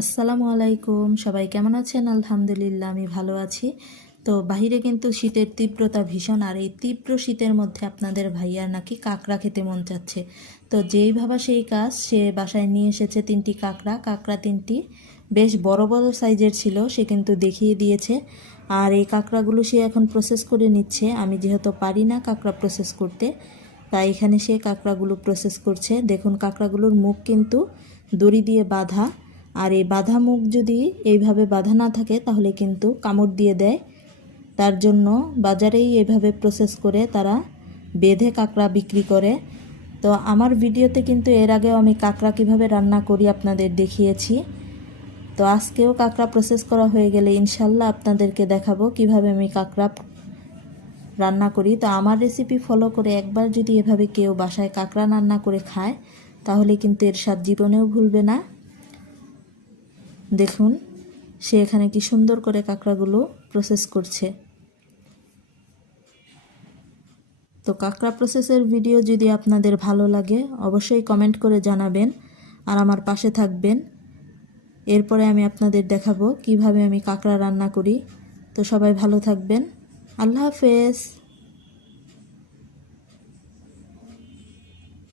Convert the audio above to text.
আসসালামু আলাইকুম, সবাই কেমন আছেন? আলহামদুলিল্লাহ আমি ভালো আছি। তো বাহিরে কিন্তু শীতের তীব্রতা ভীষণ, আর এই তীব্র শীতের মধ্যে আপনাদের ভাইয়ার নাকি কাঁকড়া খেতে মন চাচ্ছে। তো যেই ভাবা সেই কাজ, সে বাসায় নিয়ে এসেছে 3টি কাঁকড়া। কাঁকড়া 3টি বেশ বড় বড় সাইজের ছিল, সে কিন্তু দেখিয়ে দিয়েছে। আর এই কাঁকড়াগুলো সে এখন প্রসেস করে নিচ্ছে। আমি যেহেতু পারি না কাঁকড়া প্রসেস করতে, তাই এখানে সে কাঁকড়াগুলো প্রসেস করছে। দেখুন, কাঁকড়াগুলোর মুখ কিন্তু দড়ি দিয়ে বাঁধা, আর এই বাঁধা মুখ যদি এইভাবে বাঁধা না থাকে তাহলে কিন্তু কামড় দিয়ে দেয়। তার জন্য বাজারেই এইভাবে প্রসেস করে তারা বেঁধে কাঁকড়া বিক্রি করে। তো আমার ভিডিওতে কিন্তু এর আগেও আমি কাঁকড়া কীভাবে রান্না করি আপনাদের দেখিয়েছি। তো আজকেও কাঁকড়া প্রসেস করা হয়ে গেলে ইনশাল্লাহ আপনাদেরকে দেখাবো কিভাবে আমি কাঁকড়া রান্না করি। তো আমার রেসিপি ফলো করে একবার যদি এভাবে কেউ বাসায় কাঁকড়া রান্না করে খায় তাহলে কিন্তু এর স্বাদ জীবনেও ভুলবে না। দেখুন, সে এখানে কি সুন্দর করে কাঁকড়াগুলো প্রসেস করছে। তো কাঁকড়া প্রসেসের ভিডিও যদি আপনাদের ভালো লাগে অবশ্যই কমেন্ট করে জানাবেন আর আমার পাশে থাকবেন। এরপরে আমি আপনাদের দেখাবো কিভাবে আমি কাঁকড়া রান্না করি। তো সবাই ভালো থাকবেন। আল্লাহ হাফেজ।